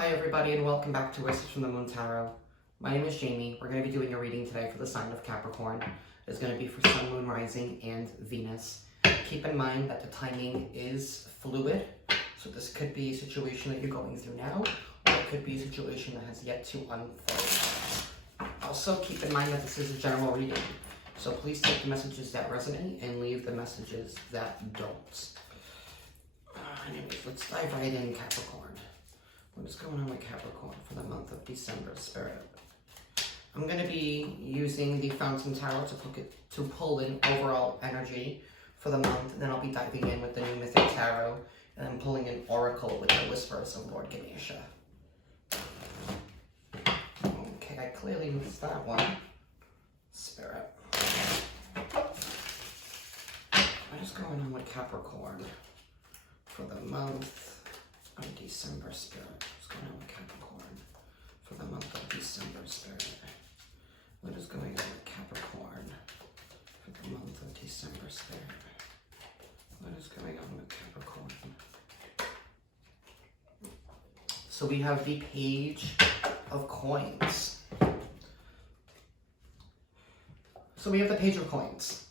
Hi everybody and welcome back to Whispers from the Moon Tarot. My name is Jamie. We're going to be doing a reading today for the sign of Capricorn. It's going to be for Sun, Moon, Rising, and Venus. Keep in mind that the timing is fluid, so this could be a situation that you're going through now, or it could be a situation that has yet to unfold. Also, keep in mind that this is a general reading, so please take the messages that resonate and leave the messages that don't. Anyways, let's dive right in, Capricorn. What is going on with Capricorn for the month of December, Spirit? I'm going to be using the Fountain Tarot to pull in overall energy for the month, and then I'll be diving in with the New Mythic Tarot, and then pulling in Oracle with the Whispers of Lord Ganesha. Okay, I clearly missed that one, Spirit. What is going on with Capricorn for the month of December, Spirit? What's going on with Capricorn for the month of December, Spirit? What is going on with Capricorn for the month of December, Spirit? What is going on with Capricorn? So we have the Page of Coins. So we have the Page of Coins.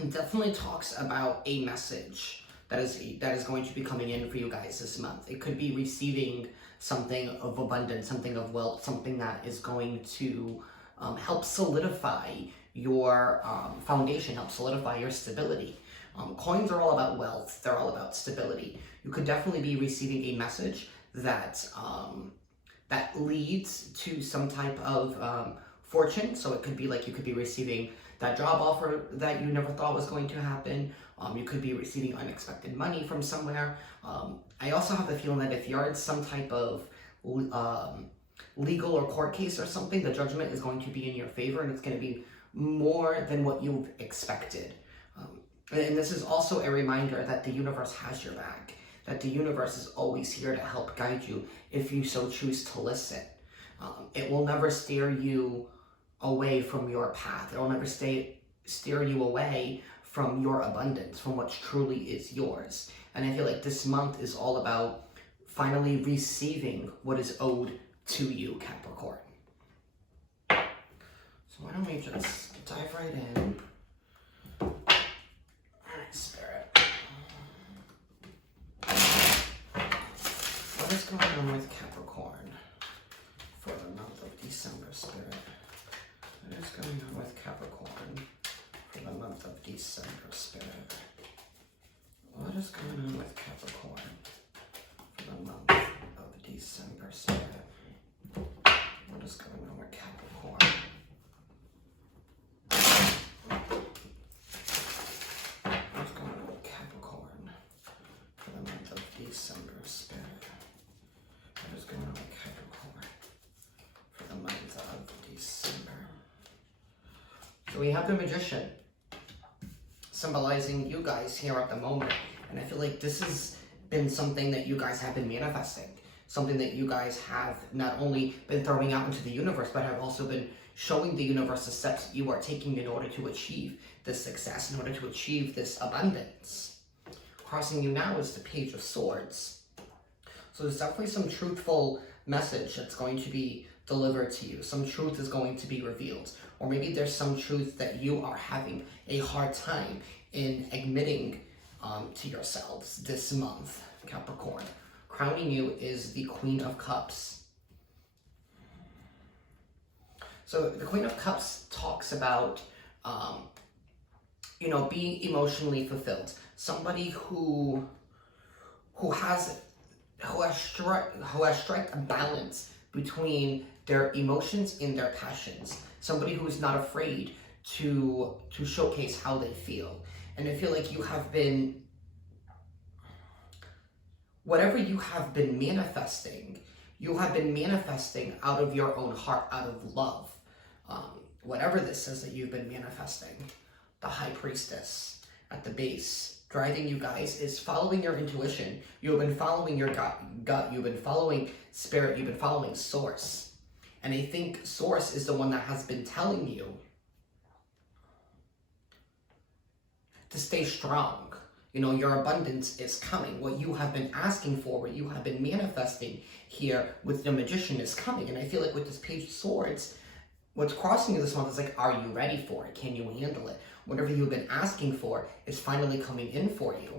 It definitely talks about a message that is going to be coming in for you guys this month. It could be receiving something of abundance, something of wealth, something that is going to help solidify your foundation, help solidify your stability. Coins are all about wealth. They're all about stability. You could definitely be receiving a message that that leads to some type of fortune. So it could be like you could be receiving that job offer that you never thought was going to happen. You could be receiving unexpected money from somewhere. I also have the feeling that if you're in some type of legal or court case or something, the judgment is going to be in your favor, and it's going to be more than what you've expected. And this is also a reminder that the universe has your back, that the universe is always here to help guide you if you so choose to listen. It will never steer you away from your path. It will never steer you away from your abundance, from what truly is yours. And I feel like this month is all about finally receiving what is owed to you, Capricorn. So why don't we just dive right in. Alright, Spirit. What is going on with Capricorn for the month of December, Spirit? What is going on with Capricorn for the month of December, Spirit? What is going on with Capricorn for the month of December, Spirit? What is going on with Capricorn? What's going on with Capricorn for the month of December, Spirit? What is going on with Capricorn for the month of December? So we have the Magician, symbolizing you guys here at the moment. And I feel like this has been something that you guys have been manifesting. Something that you guys have not only been throwing out into the universe, but have also been showing the universe the steps you are taking in order to achieve this success, in order to achieve this abundance. Crossing you now is the Page of Swords. So there's definitely some truthful message that's going to be delivered to you. Some truth is going to be revealed. Or maybe there's some truth that you are having a hard time in admitting to yourselves this month, Capricorn. Crowning you is the Queen of Cups. So the Queen of Cups talks about, being emotionally fulfilled. Somebody who has struck a balance between their emotions and their passions. Somebody who is not afraid to showcase how they feel. And I feel like you have been, whatever you have been manifesting out of your own heart, out of love. Whatever this is that you've been manifesting, the High Priestess at the base, driving you guys is following your intuition. You've been following your gut. You've been following Spirit. You've been following Source. And I think Source is the one that has been telling you to stay strong, You know, your abundance is coming. What you have been asking for, what you have been manifesting here with the Magician is coming. And I feel like with this Page of Swords, what's crossing you this month is like, are you ready for it? Can you handle it? Whatever you've been asking for is finally coming in for you.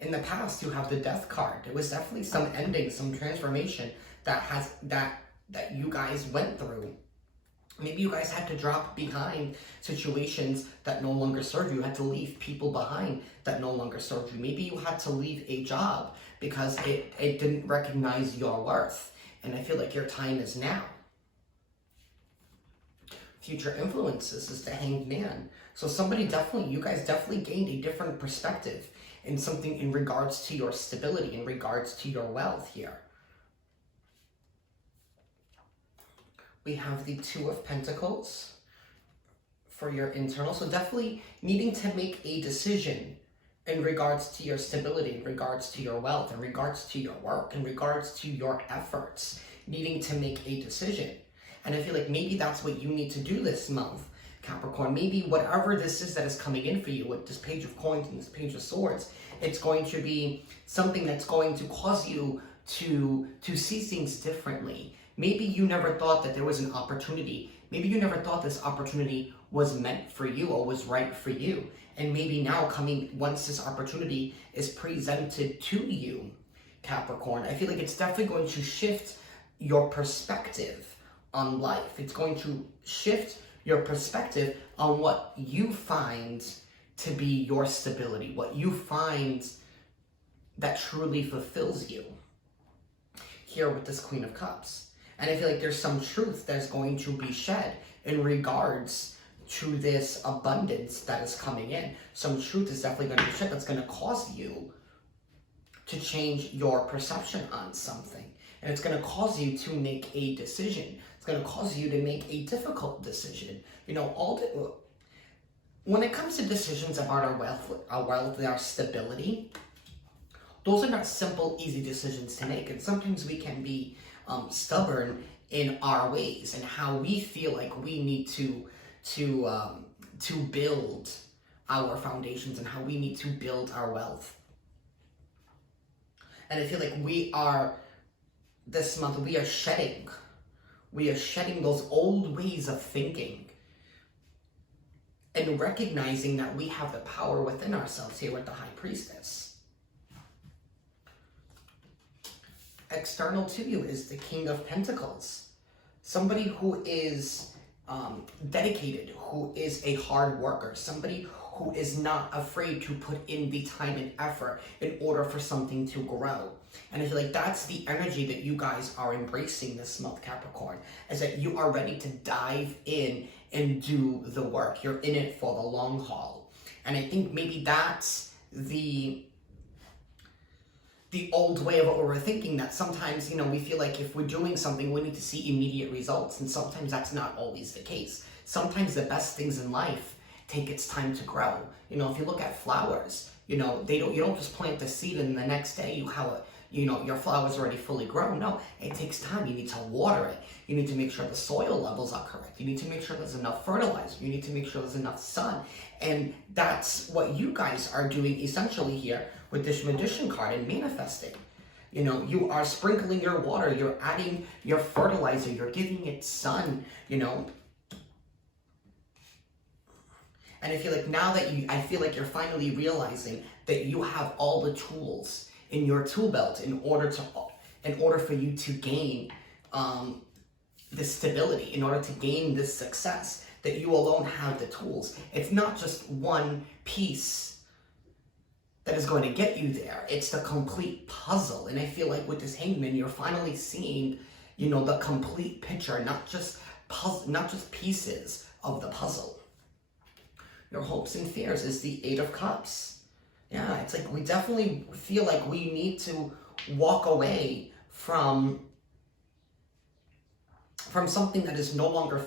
In the past, you have the Death card. There was definitely some ending, some transformation that you guys went through. Maybe you guys had to drop behind situations that no longer serve you. You had to leave people behind that no longer served you. Maybe you had to leave a job because it didn't recognize your worth. And I feel like your time is now. Future influences is the Hanged Man. So you guys definitely gained a different perspective in something in regards to your stability, in regards to your wealth here. We have the Two of Pentacles for your internal. So definitely needing to make a decision in regards to your stability, in regards to your wealth, in regards to your work, in regards to your efforts, needing to make a decision. And I feel like maybe that's what you need to do this month, Capricorn. Maybe whatever this is that is coming in for you with this Page of Coins and this Page of Swords, it's going to be something that's going to cause you to see things differently. Maybe you never thought that there was an opportunity. Maybe you never thought this opportunity was meant for you or was right for you. And maybe now once this opportunity is presented to you, Capricorn, I feel like it's definitely going to shift your perspective on life. It's going to shift your perspective on what you find to be your stability, what you find that truly fulfills you. Here with this Queen of Cups. And I feel like there's some truth that's going to be shed in regards to this abundance that is coming in. Some truth is definitely going to be shed that's going to cause you to change your perception on something. And it's going to cause you to make a decision. It's going to cause you to make a difficult decision. You know, when it comes to decisions about our wealth, our stability, those are not simple, easy decisions to make. And sometimes we can be stubborn in our ways and how we feel like we need to build our foundations and how we need to build our wealth. And I feel like this month, we are shedding those old ways of thinking and recognizing that we have the power within ourselves here with the High Priestess. External to you is the King of Pentacles. Somebody who is dedicated, who is a hard worker, somebody who is not afraid to put in the time and effort in order for something to grow. And I feel like that's the energy that you guys are embracing this month, Capricorn, is that you are ready to dive in and do the work. You're in it for the long haul. And I think maybe that's the old way of what we're thinking, that sometimes, you know, we feel like if we're doing something, we need to see immediate results. And sometimes that's not always the case. Sometimes the best things in life take its time to grow. You know, if you look at flowers, you know, you don't just plant the seed and the next day your flower's already fully grown. No, it takes time. You need to water it. You need to make sure the soil levels are correct. You need to make sure there's enough fertilizer. You need to make sure there's enough sun. And that's what you guys are doing essentially here with this Magician card and manifesting. You know, you are sprinkling your water, you're adding your fertilizer, you're giving it sun, you know. And I feel like now that I feel like you're finally realizing that you have all the tools in your tool belt in order for you to gain this stability, in order to gain this success, that you alone have the tools. It's not just one piece that is going to get you there. It's the complete puzzle. And I feel like with this Hangman, you're finally seeing, you know, the complete picture, not just pieces of the puzzle. Your hopes and fears is the Eight of Cups. Yeah, it's like we definitely feel like we need to walk away from something that is no longer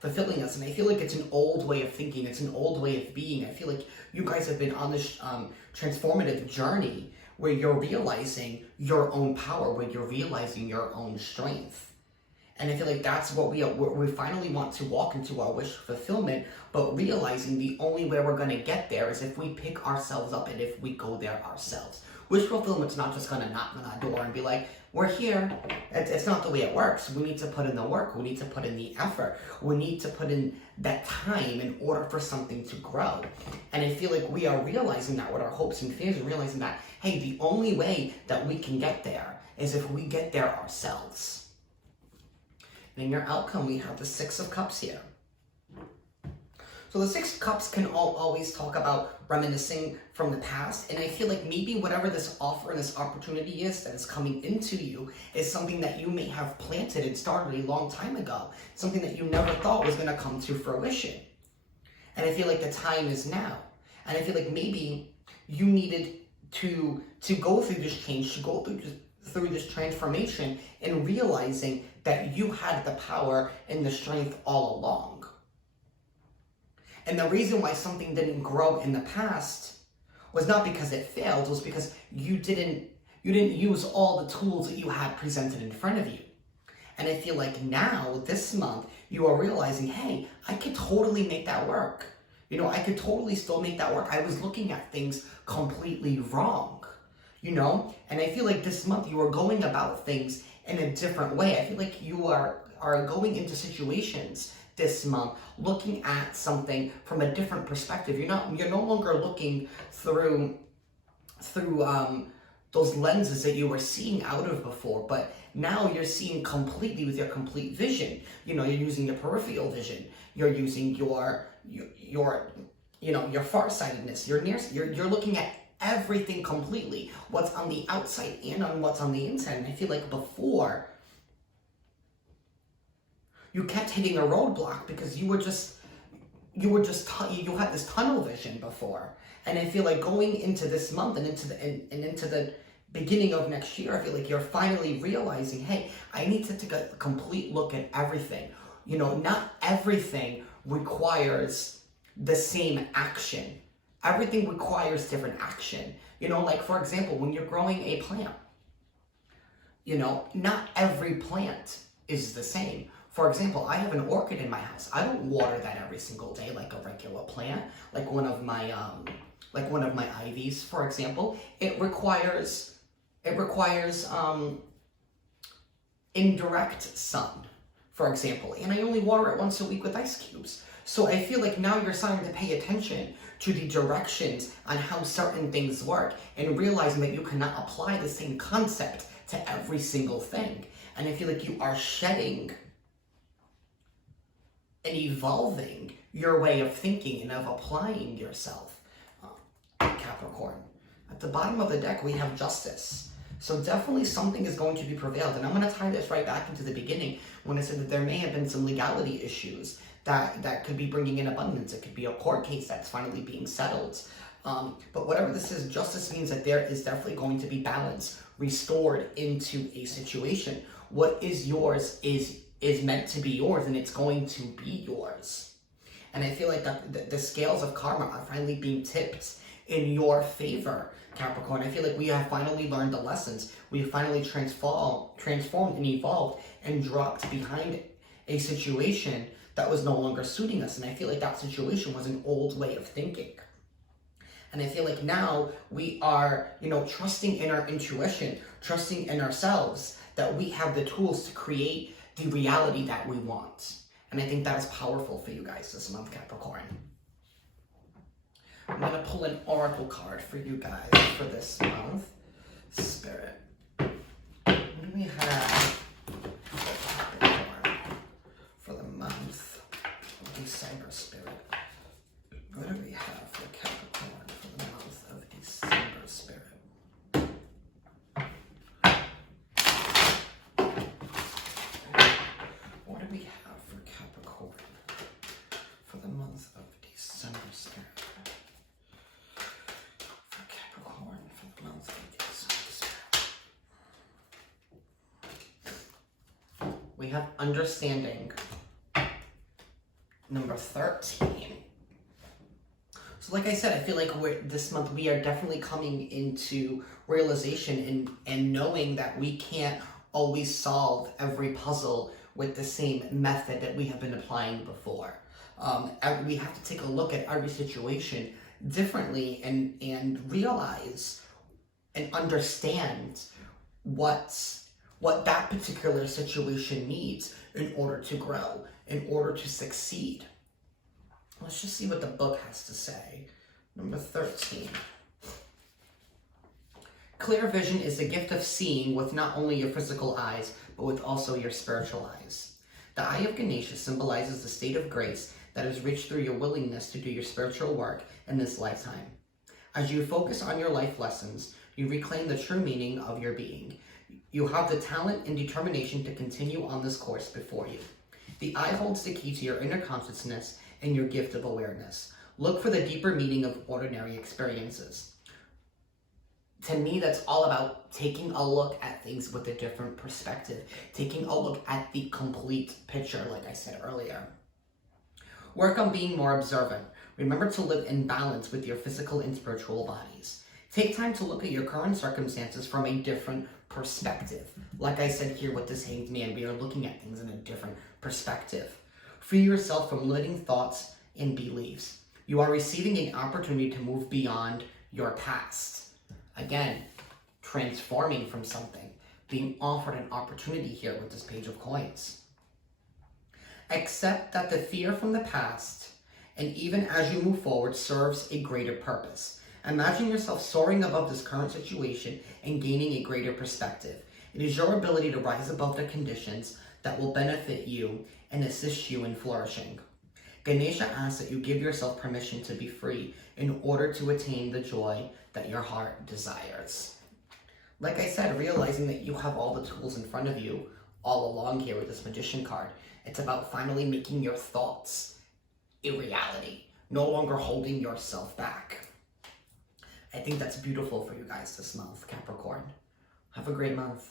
fulfilling us. And I feel like it's an old way of thinking. It's an old way of being. I feel like you guys have been on this transformative journey where you're realizing your own power, where you're realizing your own strength. And I feel like that's what we finally want to walk into our wish fulfillment, but realizing the only way we're going to get there is if we pick ourselves up and if we go there ourselves. Wish fulfillment's not just going to knock on that door and be like, we're here. It's not the way it works. We need to put in the work. We need to put in the effort. We need to put in that time in order for something to grow. And I feel like we are realizing that with our hopes and fears, and realizing that, hey, the only way that we can get there is if we get there ourselves. And in your outcome, we have the Six of Cups here. So the Six of Cups can always talk about reminiscing from the past. And I feel like maybe whatever this offer and this opportunity is that is coming into you is something that you may have planted and started a long time ago. Something that you never thought was going to come to fruition. And I feel like the time is now. And I feel like maybe you needed to go through this change, to go through this transformation, and realizing that you had the power and the strength all along. And the reason why something didn't grow in the past was not because it failed, it was because you didn't use all the tools that you had presented in front of you. And I feel like now, this month, you are realizing, hey, I could totally make that work. I could totally still make that work. I was looking at things completely wrong, And I feel like this month you are going about things in a different way. I feel like you are going into situations this month looking at something from a different perspective. You're no longer looking through those lenses that you were seeing out of before, but now you're seeing completely with your complete vision. You're using your peripheral vision. You're using your farsightedness. You're looking at everything completely, what's on the outside and on what's on the inside. And I feel like before, you kept hitting a roadblock because you had this tunnel vision before. And I feel like going into this month and into the beginning of next year, I feel like you're finally realizing, hey, I need to take a complete look at everything. Not everything requires the same action. Everything requires different action. Like for example, when you're growing a plant, not every plant is the same. For example, I have an orchid in my house. I don't water that every single day like a regular plant, like one of my ivies, for example. It requires indirect sun, for example, and I only water it once a week with ice cubes. So I feel like now you're starting to pay attention to the directions on how certain things work and realizing that you cannot apply the same concept to every single thing. And I feel like you are shedding and evolving your way of thinking and of applying yourself. Capricorn. At the bottom of the deck, we have Justice. So definitely something is going to be prevailed. And I'm going to tie this right back into the beginning when I said that there may have been some legality issues that could be bringing in abundance. It could be a court case that's finally being settled. But whatever this is, justice means that there is definitely going to be balance restored into a situation. What is yours is meant to be yours, and it's going to be yours. And I feel like the scales of karma are finally being tipped in your favor, Capricorn. I feel like we have finally learned the lessons. We have finally transformed and evolved and dropped behind a situation that was no longer suiting us. And I feel like that situation was an old way of thinking. And I feel like now we are, trusting in our intuition, trusting in ourselves, that we have the tools to create the reality that we want. And I think that is powerful for you guys this month, Capricorn. I'm going to pull an oracle card for you guys for this month. Spirit. What do we have for Capricorn for the month of December, Spirit? What do we have for Capricorn for the month of December, Spirit? What do we have for Capricorn for the month of December, Spirit? For Capricorn for the month of December, Spirit. We have understanding, number 13. So like I said, I feel like this month we are definitely coming into realization and knowing that we can't always solve every puzzle with the same method that we have been applying before. We have to take a look at every situation differently and realize and understand what that particular situation needs in order to grow, in order to succeed. Let's just see what the book has to say. Number 13. Clear vision is the gift of seeing with not only your physical eyes, but with also your spiritual eyes. The eye of Ganesha symbolizes the state of grace that is reached through your willingness to do your spiritual work in this lifetime. As you focus on your life lessons, you reclaim the true meaning of your being. You have the talent and determination to continue on this course before you. The eye holds the key to your inner consciousness and your gift of awareness. Look for the deeper meaning of ordinary experiences. To me, that's all about taking a look at things with a different perspective, taking a look at the complete picture, like I said earlier. Work on being more observant. Remember to live in balance with your physical and spiritual bodies. Take time to look at your current circumstances from a different perspective. Like I said here with this Hanged Man, we are looking at things in a different perspective. Free yourself from limiting thoughts and beliefs. You are receiving an opportunity to move beyond your past. Again, transforming from something, being offered an opportunity here with this Page of Coins. Accept that the fear from the past, and even as you move forward, serves a greater purpose. Imagine yourself soaring above this current situation and gaining a greater perspective. It is your ability to rise above the conditions that will benefit you and assist you in flourishing. Ganesha asks that you give yourself permission to be free in order to attain the joy that your heart desires. Like I said, realizing that you have all the tools in front of you all along here with this Magician card. It's about finally making your thoughts a reality, no longer holding yourself back. I think that's beautiful for you guys this month, Capricorn. Have a great month.